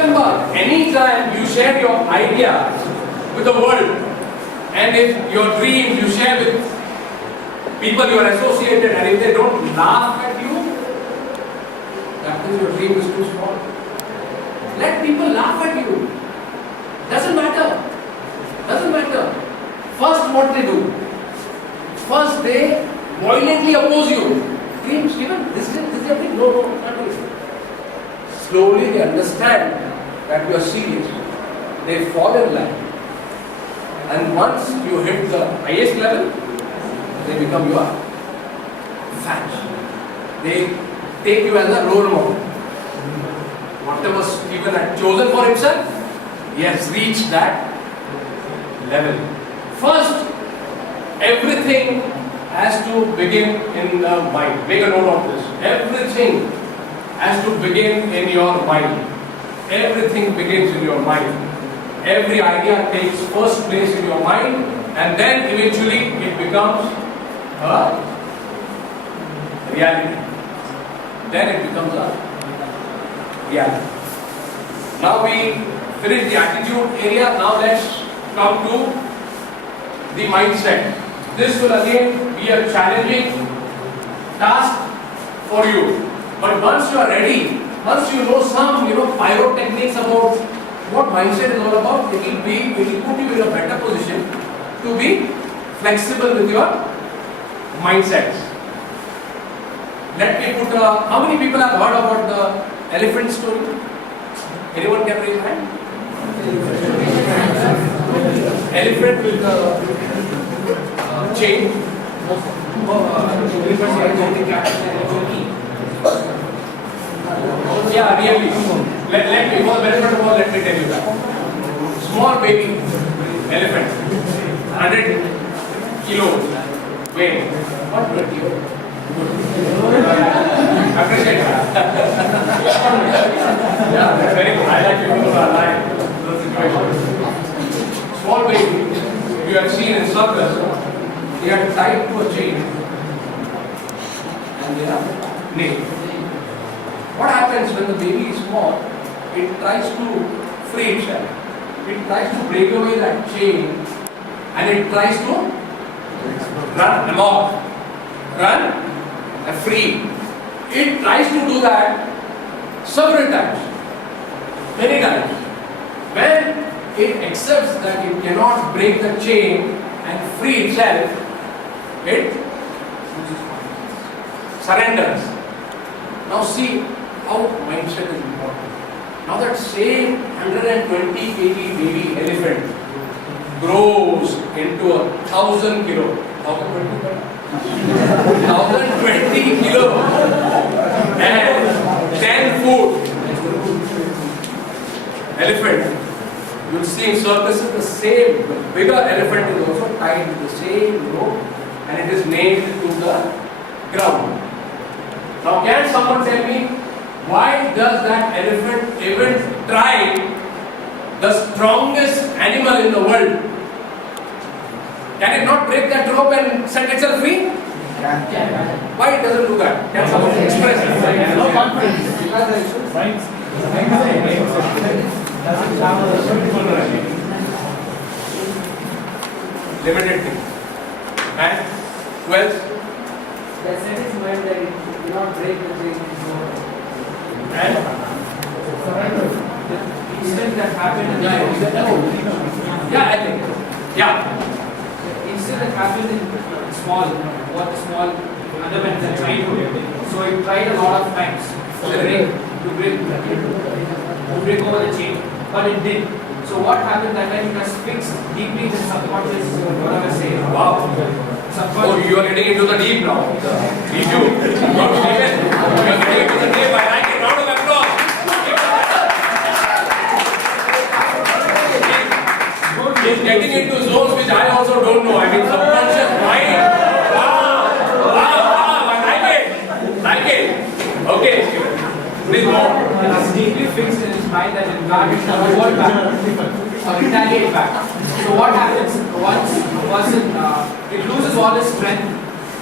remember, anytime you share your idea with the world, and if your dream you share with people you are associated, and if they don't laugh at you, that means your dream is too small. Let people laugh at you. Doesn't matter. Doesn't matter. First, what they do? First, they violently oppose you. Dream, Stephen, this is your dream. No, not this. Slowly they understand that you are serious. They fall in line. And once you hit the highest level, they become your fans. They take you as a role model. Whatever Stephen had chosen for himself, he has reached that level. First, everything has to begin in the mind. Make a note of this. Everything has to begin in your mind. Everything begins in your mind. Every idea takes first place in your mind, and then eventually it becomes a reality. Then it becomes a reality. Now we finish the attitude area. Now let's come to the mindset. This will again be a challenging task for you. But once you are ready, once you know some pyrotechnics about what mindset is all about, it will put you in a better position to be flexible with your mindsets. Let me put how many people have heard about the elephant story? Anyone can raise hand? Elephant with the chain. Yeah, really. Let me tell you that. Small baby elephant, 100 kilos weight. What 100 kilos? Appreciate that. Yeah, very good. I like you to align those situations. Small baby, you have seen in circus, they are tied to a chain and they are naked. What happens when the baby is small? It tries to free itself. It tries to break away that chain and it tries to run amok, run free. It tries to do that several times, many times. When it accepts that it cannot break the chain and free itself, it surrenders. Now see how mindset is important. Now that same 120 kg baby elephant grows into 1,000 kilo. 1,020 kilo and 10 foot elephant. You'll see in circuses the same, the bigger elephant is also tied to the same rope and it is nailed to the ground. Now can someone tell me, why does that elephant even try the strongest animal in the world? Can it not break that rope and set itself free? Why it doesn't do that? Can someone express it? No confidence. Limited thing. And 12th? The sentence meant that it did not break the chain. And The incident that happened in yeah, I think. Yeah. the incident that happened in small, what small underwent the childhood. So it tried a lot of times to break over the chain, but it did. So what happened that time? It was fixed deeply in the subconscious. What I was saying. Wow. Subconscious. Oh, you are getting into the deep now. Me too. Not Stephen. You are getting into the deep. I like it. Round of applause. He's getting into zones which I also don't know. I mean, subconscious mind. Wow. I like it. Like it. Okay, Stephen. Please go on. It's deeply fixed in his mind that it can't revert back or retaliate back. So what happens once a person it loses all its strength,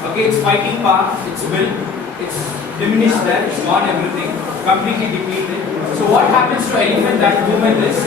okay, its fighting power, its will, it's diminished there, it's gone everything, completely depleted. So So what happens to elephant that movement is,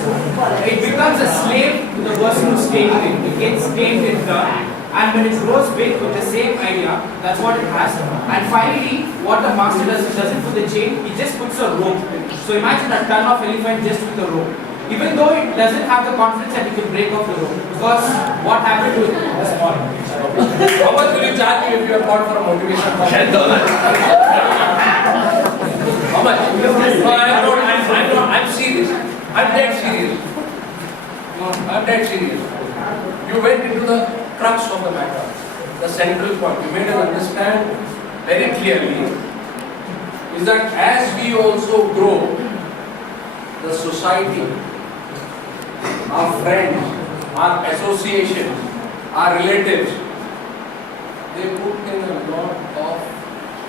it becomes a slave to the person who's taming it. It gets tamed in turn. And when it grows big with the same idea, that's what it has. And finally, what the master does, he doesn't put the chain, he just puts a rope. So imagine a ton of elephant just with a rope. Even though it doesn't have the confidence that he can break off the rope. Because what happened to it? The small. How much will you charge me if you are called for a motivation call? $10. How much? No, I'm serious. I'm dead serious. I'm dead serious. You went into the crux of the matter, the central point. You made us understand very clearly is that as we also grow, the society, our friends, our associations, our relatives, they put in a lot of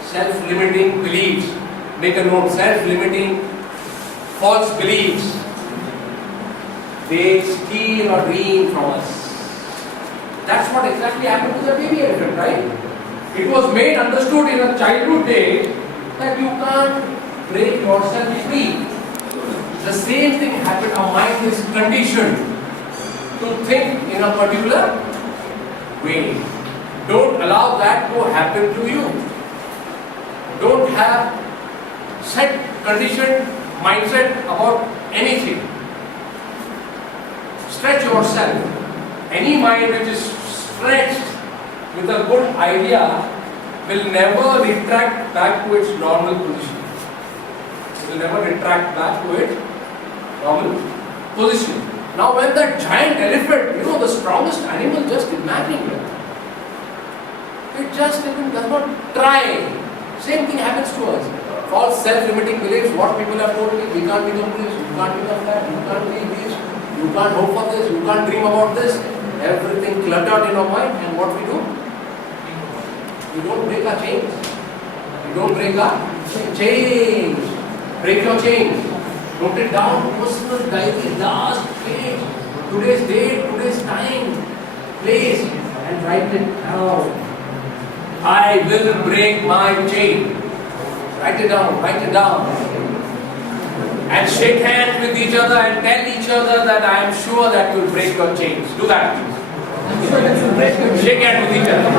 self-limiting beliefs. Make a note, self-limiting false beliefs. They steal or dream from us. That's what exactly happened to the baby elephant, right? It was made understood in a childhood day that you can't break yourself free. The same thing happened. Our mind is conditioned to think in a particular way. Don't allow that to happen to you. Don't have set conditioned mindset about anything. Stretch yourself. Any mind which is stretched with a good idea will never retract back to its normal position. It will never retract back to its normal position. Now when that giant elephant, the strongest animal, just imagine it. It just even does not try. Same thing happens to us. False self-limiting beliefs, what people have told me, we can't become this, you can't become that, you can't be this, you can't hope for this, you can't dream about this. Everything cluttered in our mind, and what we do? We don't break our chains. We don't break our chains. Break your chains. Note it down. Personal diary, last page. Today's date, today's time, place, and write it down. I will break my chain. Write it down. Write it down. And shake hands with each other and tell each other that I am sure that you will break your chains. Do that, please. Shake hands with each other.